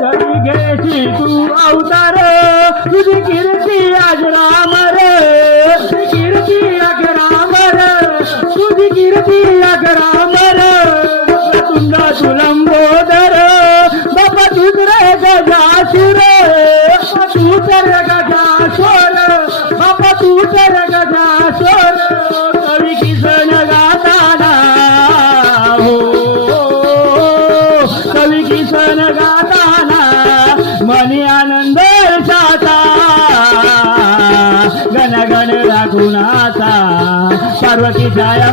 जरी घ्यायची तू अवतार तुझी कीर्ती आज राम रे, तुझी कीर्ती अग राम रे, तुझी कीर्ती अग राम रे. तुंगा तुलंबोदर बाबा तूच रे गजासुर, तू तर गजासुर बाबा तू तर गजासुर. कवी किसन गाताना हो, कवी किसन गाताना मनी आनंद साचा, गण गण राघुनाथा पार्वती छाया